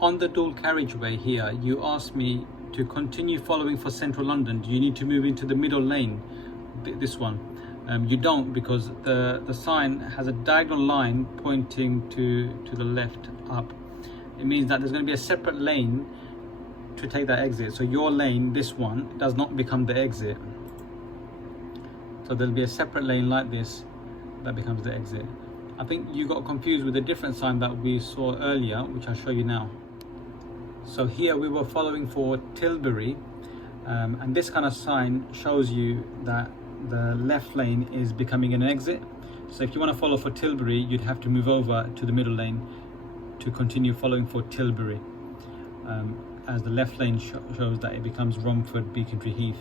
On the dual carriageway here, you asked me to continue following for central London. Do you need to move into the middle lane, this one? You don't, because the sign has a diagonal line pointing to the left up. It means that there's going to be a separate lane to take that exit. So your lane, this one, does not become the exit. So there'll be a separate lane like this that becomes the exit. I think you got confused with a different sign that we saw earlier, which I'll show you now. So here we were following for Tilbury, and this kind of sign shows you that the left lane is becoming an exit. So if you want to follow for Tilbury, you'd have to move over to the middle lane to continue following for Tilbury, as the left lane shows that it becomes Romford Beaconsfield Heath.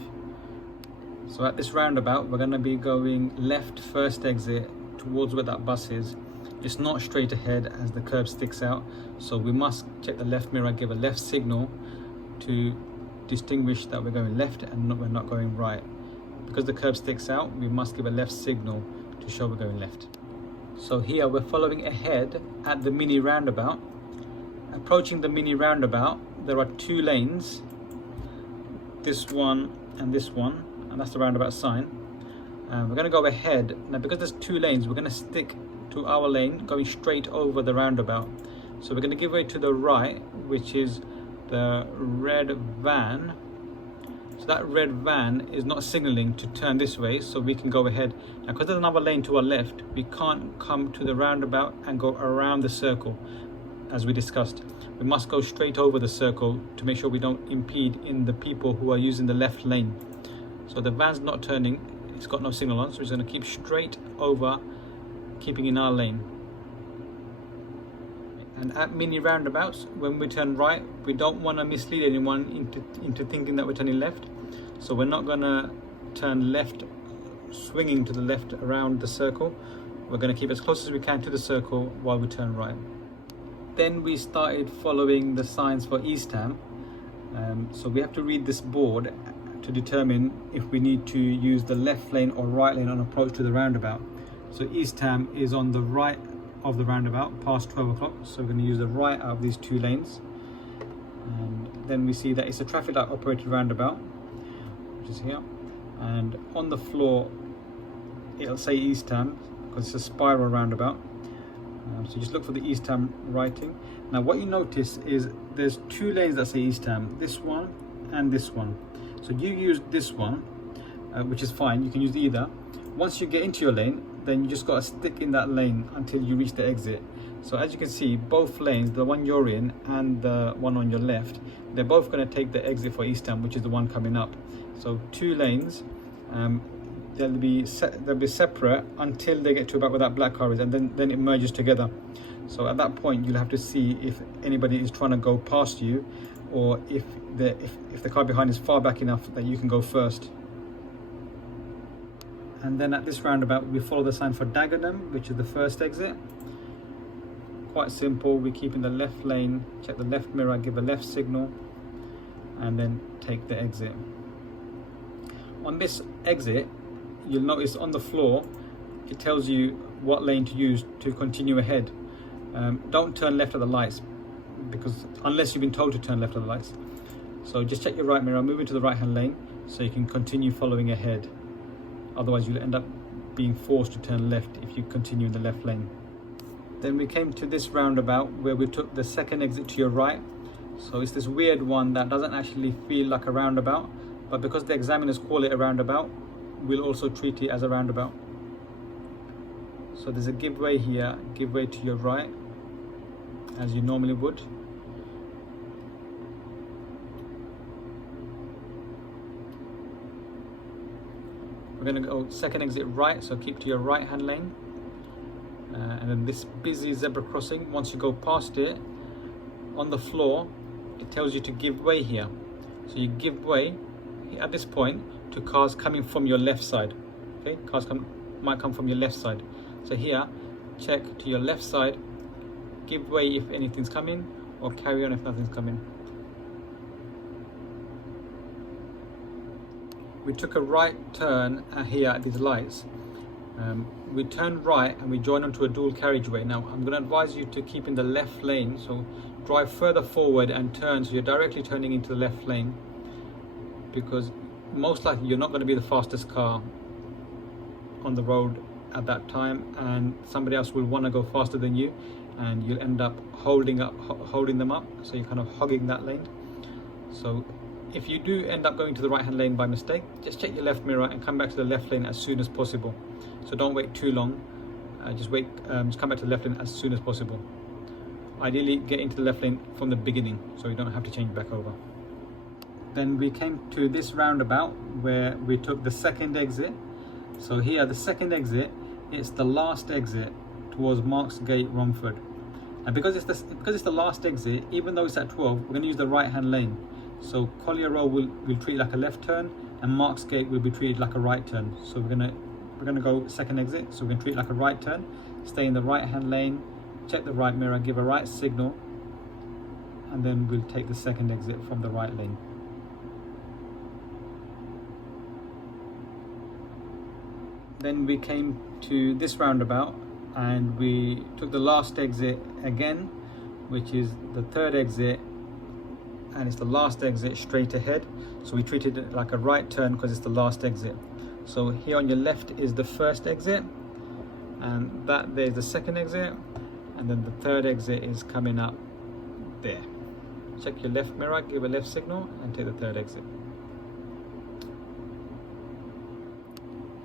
So at this roundabout, we're going to be going left first exit towards where that bus is. It's not straight ahead as the curb sticks out, so we must check the left mirror, give a left signal to distinguish that we're going left and we're not going right. Because the curb sticks out, we must give a left signal to show we're going left. So here we're following ahead at the mini roundabout. Approaching the mini roundabout, there are two lanes, this one, and that's the roundabout sign. We're going to go ahead. Now because there's two lanes, we're going to stick to our lane going straight over the roundabout. So we're going to give way to the right, which is the red van. So that red van is not signaling to turn this way, so we can go ahead. Now because there's another lane to our left, we can't come to the roundabout and go around the circle as we discussed. We must go straight over the circle to make sure we don't impede in the people who are using the left lane. So the van's not turning, it's got no signal on, so it's going to keep straight over, keeping in our lane. And at mini roundabouts, when we turn right, we don't want to mislead anyone into thinking that we're turning left. So we're not going to turn left, swinging to the left around the circle. We're going to keep as close as we can to the circle while we turn right. Then we started following the signs for East Ham. So we have to read this board to determine if we need to use the left lane or right lane on approach to the roundabout. So East Ham is on the right of the roundabout past 12 o'clock, so we're going to use the right out of these two lanes. And then we see that it's a traffic light operated roundabout, which is here, and on the floor it'll say East Ham because it's a spiral roundabout. So just look for the East Ham writing. Now what you notice is there's two lanes that say East Ham, this one and this one. So you use this one, which is fine, you can use either. Once you get into your lane, then you just got to stick in that lane until you reach the exit. So as you can see, both lanes, the one you're in and the one on your left, they're both going to take the exit for East Ham, which is the one coming up. So two lanes, they'll be separate until they get to about where that black car is, and then it merges together. So at that point, you'll have to see if anybody is trying to go past you, or if the car behind is far back enough that you can go first. And then at this roundabout, we follow the sign for Dagenham, which is the first exit. Quite simple. We keep in the left lane, check the left mirror, give a left signal, and then take the exit. On this exit, you'll notice on the floor, it tells you what lane to use to continue ahead. Don't turn left at the lights, because unless you've been told to turn left at the lights. So just check your right mirror, move into the right hand lane so you can continue following ahead. Otherwise you'll end up being forced to turn left if you continue in the left lane. Then we came to this roundabout where we took the second exit to your right. So it's this weird one that doesn't actually feel like a roundabout, but because the examiners call it a roundabout, we'll also treat it as a roundabout. So there's a give way here, give way to your right, as you normally would. We're going to go second exit right, so keep to your right hand lane. And then this busy zebra crossing, once you go past it, on the floor, it tells you to give way here. So you give way at this point to cars coming from your left side. Okay, cars might come from your left side. So here, check to your left side, give way if anything's coming, or carry on if nothing's coming. We took a right turn here at these lights. We turn right and we join onto a dual carriageway. Now I'm going to advise you to keep in the left lane, so drive further forward and turn so you're directly turning into the left lane, because most likely you're not going to be the fastest car on the road at that time, and somebody else will want to go faster than you, and you'll end up holding them up, so you're kind of hogging that lane. So if you do end up going to the right hand lane by mistake, just check your left mirror and come back to the left lane as soon as possible. So don't wait too long, just come back to the left lane as soon as possible. Ideally get into the left lane from the beginning so you don't have to change back over. Then we came to this roundabout where we took the second exit. So here, the second exit, it's the last exit towards Marks Gate, Romford. And because it's the last exit, even though it's at 12, we're going to use the right hand lane. So Collier Road will treat like a left turn, and Marks Gate will be treated like a right turn. So we're gonna go second exit. So we're gonna treat it like a right turn, stay in the right hand lane, check the right mirror, give a right signal, and then we'll take the second exit from the right lane. Then we came to this roundabout and we took the last exit again, which is the third exit, and it's the last exit straight ahead. So we treated it like a right turn because it's the last exit. So here on your left is the first exit, and there's the second exit, and then the third exit is coming up there. Check your left mirror, give a left signal, and take the third exit.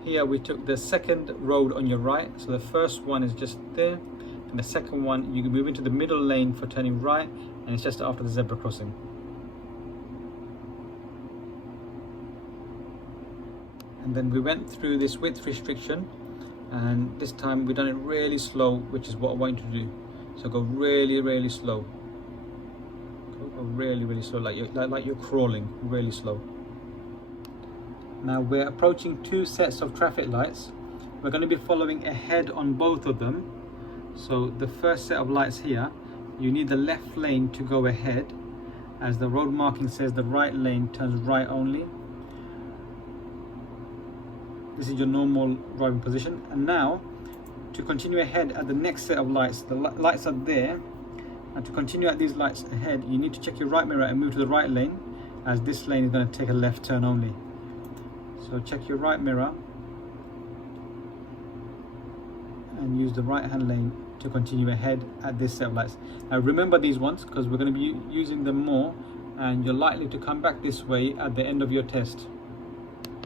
Here we took the second road on your right. So the first one is just there, and the second one you can move into the middle lane for turning right, and it's just after the zebra crossing. And then we went through this width restriction, and this time we've done it really slow, which is what I want you to do. So go really, really slow. Go really, really slow, like you're crawling, really slow. Now we're approaching two sets of traffic lights. We're going to be following ahead on both of them. So the first set of lights here, you need the left lane to go ahead, as the road marking says the right lane turns right only. This is your normal driving position. And now to continue ahead at the next set of lights, the lights are there, and to continue at these lights ahead, you need to check your right mirror and move to the right lane, as this lane is going to take a left turn only. So check your right mirror and use the right hand lane to continue ahead at this set of lights. Now remember these ones, because we're going to be using them more, and you're likely to come back this way at the end of your test.